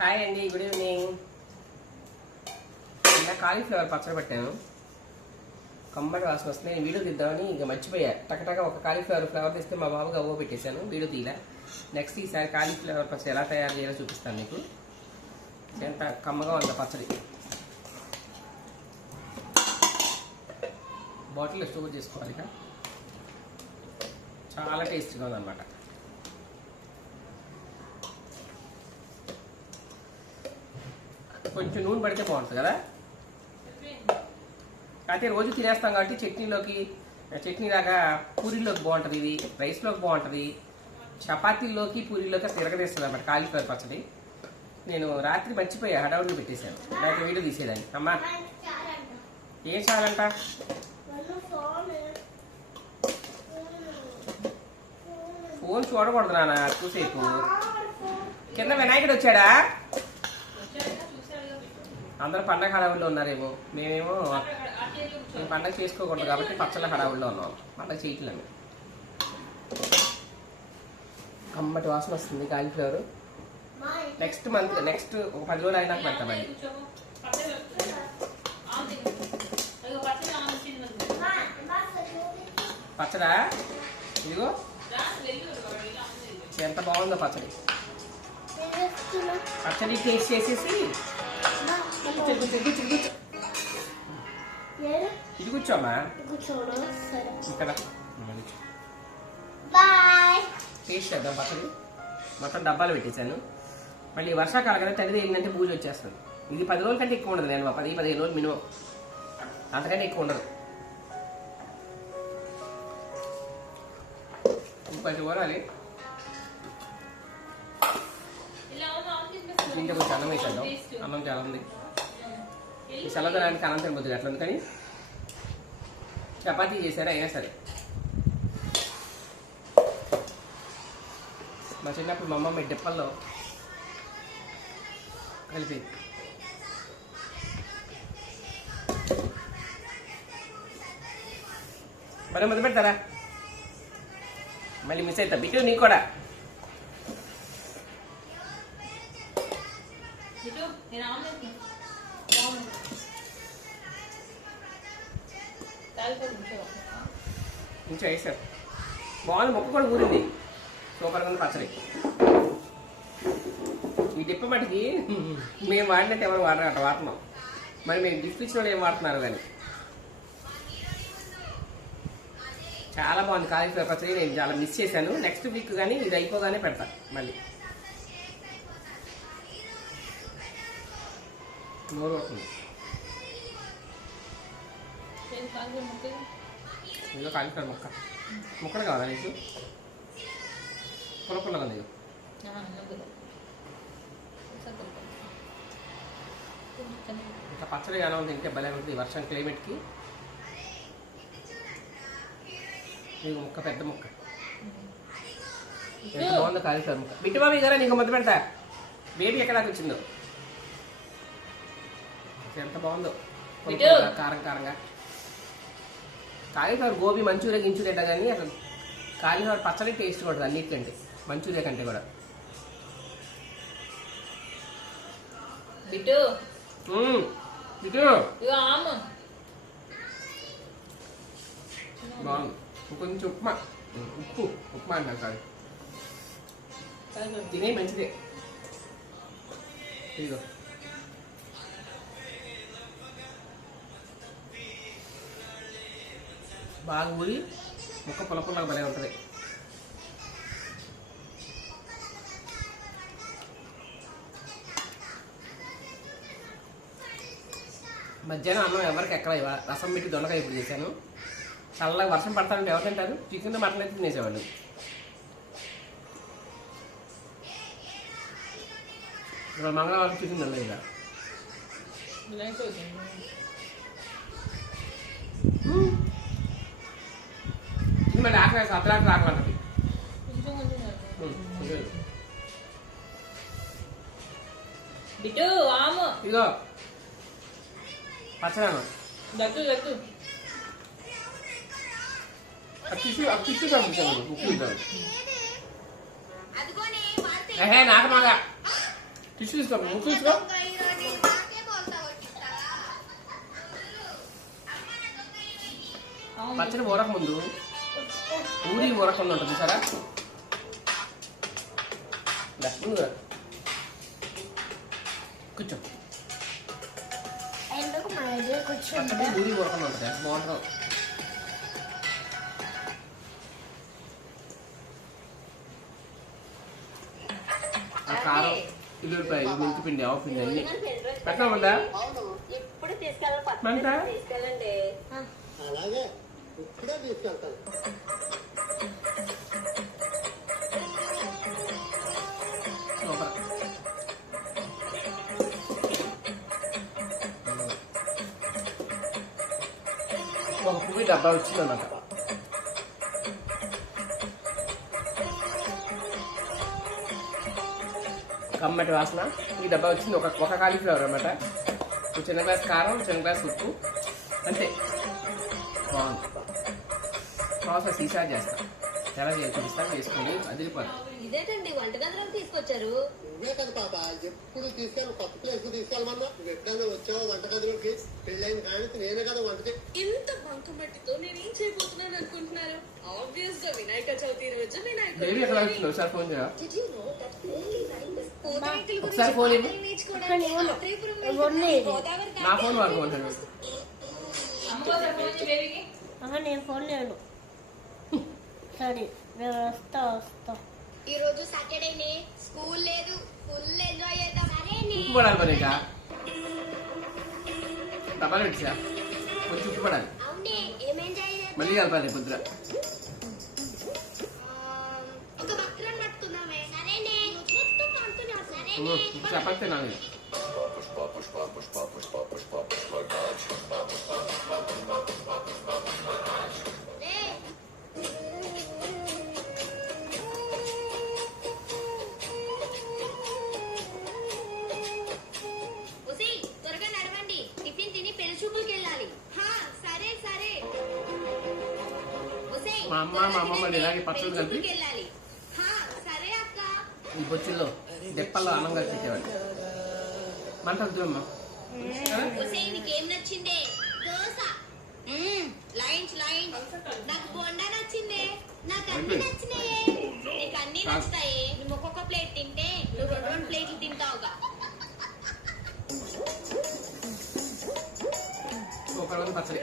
Hi అండి good evening. ఇలా cauliflower పచ్చడి పెట్టాను. కమ్మటి వాసన వస్తుంది నేను వీడియో తీద్దామని ఇంకా మర్చిపోయా. టకటక ఒక కాలీఫ్లవర్ ఫ్లవర్ తీస్తే మా బాబుగా ఓ పెట్టేశాను. వీడియో తీయలే. నెక్స్ట్ ఈసారి కాలీఫ్లవర్ పచ్చడి ఎలా తయారు చేయాలో చూపిస్తాను మీకు. ఎంత కమ్మగా ఉంది పచ్చడి. బాటిల్లో స్టోర్ చేసుకోవాలి ఇక. చాలా టేస్టీగా ఉందన్నమాట. కొంచెం నూనె పడితే బాగుంటుంది కదా? అయితే రోజు తినేస్తాం కాబట్టి చట్నీలోకి చట్నీ లాగా పూరీలోకి బాగుంటుంది ఇది రైస్లోకి బాగుంటుంది. చపాతీల్లోకి పూరీలోకి తిరగదీస్తుంది అన్నమాట కాలీఫ్లవర్ పచ్చడి. నేను రాత్రి మర్చిపోయా హడావుడిని పెట్టేశాను. నాకు వీడియో తీసేదాన్ని అమ్మా ఏం చాలంట ఫోన్ చూడకూడదు నాన్న చూసేపు కింద వినాయకుడు వచ్చాడా? అందరూ పండగ హడావుల్లో ఉన్నారేమో. మేమేమో మేము పండగ చేసుకోకూడదు కాబట్టి పచ్చళ్ళ హడావుల్లో ఉన్నాం. పండగ చేయట్లేము. అమ్మటి వాసన వస్తుంది కాలీఫ్లవర్. నెక్స్ట్ మంత్ నెక్స్ట్ ఒక పది రోజులు అయినాక పెడతాం పచ్చడా? ఇదిగో. ఎంత బాగుందో పచ్చడి. పచ్చడి టేస్ట్ చేసేసి ఇది కూర్చోమ్మా. ఇక్కడ. టేస్ట్ చేద్దాం పచ్చడి. మొత్తం డబ్బాలు పెట్టేశాను. మళ్ళీ వర్షాకాలం కదా తల్లి ఏంటంటే బూజు వచ్చేస్తుంది. ఇది పది రోజుల కంటే ఎక్కువ ఉండదు నేను పది పదిహేను రోజులు మినిమం. అంతకంటే ఎక్కువ ఉండదు. ఇంకొంచెం ఊరాలి దీంట్లో కొంచెం అన్నం వేసేద్దాం. అన్నం చాలా ఉంది. ఈ చల్లదనానికి అనంతరం తినబోద్దు అట్లా అందుకని చపాతీ చేశారా అయినా సరే. మా చిన్నప్పుడు మా అమ్మమ్మ డిప్పల్లో కలిపి మరి మొదలు పెడతారా? మళ్ళీ మిస్ అవుతా. బిట్టు నీ కూడా. కొంచెం వేసాం బాగుంది మొక్క కూడా ఊరింది సూపర్గా ఉంది పచ్చడి. ఈ డిప్ప మటుకి మేము వాడినట్టు ఎవరు వాడరు అట్లా వాడుతున్నాం మరి మేము గిఫ్ట్ ఇచ్చిన వాళ్ళు ఏం వాడుతున్నారు కానీ? చాలా బాగుంది. కాలీఫ్లవర్ పచ్చడి నేను చాలా మిస్ చేశాను. నెక్స్ట్ వీక్ కానీ ఇది అయిపోగానే పెడతాను మళ్ళీ. నోరు వస్తుంది మొక్క మొక్కలు కావాలా నీకు పొల పొలగా ఉంది ఇంత ఇంకా పచ్చడి ఎలా ఉంది ఇంకే భలే ఉంటుంది వర్షం క్లైమేట్కి నీకు మొక్క పెద్ద మొక్క. ఎంత బాగుందో కాలీఫ్లవర్ ముక్క బిట్టు బాబీ గారా నీకు మొదలు పెడతా. బేబీ ఎక్కడ వచ్చిందో ఎంత బాగుందో. కారం కారంగా. కాలీఫ్లవర్ గోబీ మంచూరియా గించూరియా కానీ అసలు కాలీఫ్లవర్ పచ్చడి టేస్ట్ కూడా అన్నిటికంటే. మంచూరియా కంటే కూడా. బిట్టు. బిట్టు. బాగుంది. కొంచెం ఉప్మా. ఉప్పు ఉప్మా అంటాం కాదు. తినే మంచిదే. ఇదిగో. బాగా ఊరి ముక్క పుల్ల పుల్లగా భలే ఉంటుంది. మధ్యాహ్నం అన్నం ఎవరికి ఎక్కడ రసం పెట్టి దొండకాయ ఇప్పుడు చేశాను. చల్లగా వర్షం పడతానంటే ఎవరు తింటారు? చికెన్ మటన్ అయితే తినేసేవాళ్ళు. ఇప్పుడు మంగళవారం చికెన్ తినలేదు వినాయక మళ్ళీ ఆకలి. ఉమ్, కొంచెం. బిట్టు ఆము ఇదిగో. పచ్చడాను. దట్టు ఆ టిష్యూ టిష్యూ పంపించాను ఉప్పు ఇద్దాం ఏహే నాకు మాగా టిష్యూ తీసుకో ముక్కు తీసుకో. అవును. పచ్చడి ఊరక ముందు ఊరి ఊరకుండా ఉంటుంది సరే కూర్చో. ఎందుకు మా దగ్గర కూర్చుంటా పచ్చడి ఊరి ఊరకుండా ఉంటుంది ఎంత బాగుంటుందో. ఆ కారం ఇల్లుపాయ మిల్క్ పిండి ఆవు పిండి అన్ని పెట్టమందా అవును. ఇప్పుడు తీసుకెళ్ళాలి మంట? పక్కన తీసుకెళ్ళండి. ఇక్కడే తీసుకెళ్తాను ఒక పువ్వు డబ్బా వచ్చింది అన్నమాట కమ్మటి వాసన ఈ డబ్బా వచ్చింది ఒక ఒక కాలీఫ్లవర్ అనమాట చిన్న గ్లాస్ కారం చిన్న గ్లాస్ ఉప్పు అంతే బాగుంది ప్రాసెస్ ఈసారి చేస్తా ఎలా చేయాలి చూపిస్తాను వేసుకొని అదిరిపోతుంది ఇదేంటండి వంటగదిలోకి తీసుకొచ్చారు? నువ్వే కదా పాప ఎప్పుడు తీసుకెళ్ళి కొత్త ప్లేస్కు తీసుకెళ్ళమన్నా? నువ్వు ఎప్పుడైనా వచ్చావు వంటగదిలోకి? పెళ్ళైన కానీ నేనే కదా వంట చే- ఇంత బంకమట్టితో నేను ఏం చేయబోతున్నాను అనుకుంటున్నారు? ఆబ్వియస్గా వినాయక చవితి రోజు వినాయక ఎక్కడ ఒకసారి ఫోన్ ఒకసారి ఫోన్ ఇవ్వు. నా ఫోన్ చేయి బేబీకి ఆహా, నేను ఫోన్ లేను. సరే నేను వస్తా వస్తా. ఈ రోజు సాటర్డేనే స్కూల్ లేదు ఫుల్ ఎంజాయ్ చేద్దాం. ఉప్పు పడాలి మరి ఇంకా? డబ్బాలు పెట్టా కొంచెం అవునే ఏం ఎంజాయ్ చేద్దాం? మళ్ళీ కలపాలి పొద్దున. ఒక భక్తులను పట్టుకుందామే. సరేనే. మొత్తం అంటున్నా సరేనే ఉప్పు చపాతి తినాలి. మా అమ్మ, మా అమ్మమ్మ ఇలాగే పెళ్ళి కలిపి- ఈ బొచ్చుల్లో దెప్పల్లో అన్నం పెట్టేవాడు మంట నీకేం బొండా నచ్చిందే నాకు అన్ని. నచ్చినాయే నీకు అన్ని. నచ్చుతాయి నువ్వు ఒక్కొక్క ప్లేట్ తింటే నువ్వు రెండు రెండు ప్లేట్లు తింటావుగా పచ్చడి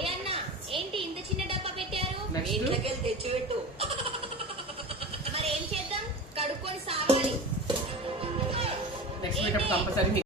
ఏ అన్న ఏంటి ఇంత చిన్న డబ్బా పెట్టారు నెక్స్ట్ ఇంట్లోకెళ్ళి తెచ్చిపెట్టు. మరి ఏం చేద్దాం? కడుక్కొని సాగాలి. Next compulsory